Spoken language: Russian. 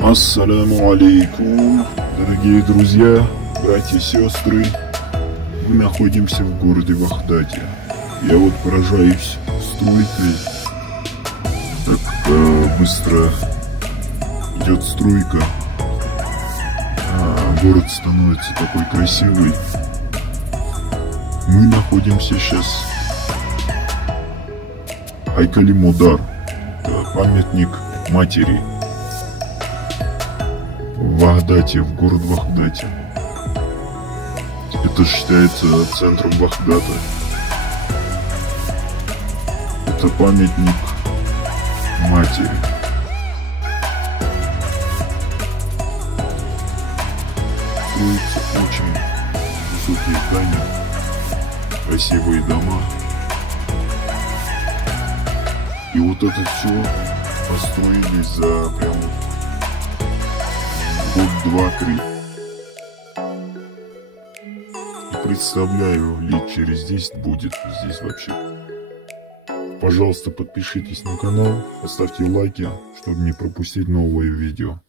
Ассаляму алейкум, дорогие друзья, братья и сестры. Мы находимся в городе Вахдаде. Я вот поражаюсь стройкой. Так быстро идет стройка. Город становится такой красивый. Мы находимся сейчас в Хайкали-Модар. Памятник матери. В Вахдате, в город Вахдате. Это считается центром Вахдата. Это памятник матери. Строятся очень высокие здания, красивые дома. И вот это все построили за прям год, два, три. И представляю, лет через 10 будет здесь вообще. Пожалуйста, подпишитесь на канал, поставьте лайки, чтобы не пропустить новые видео.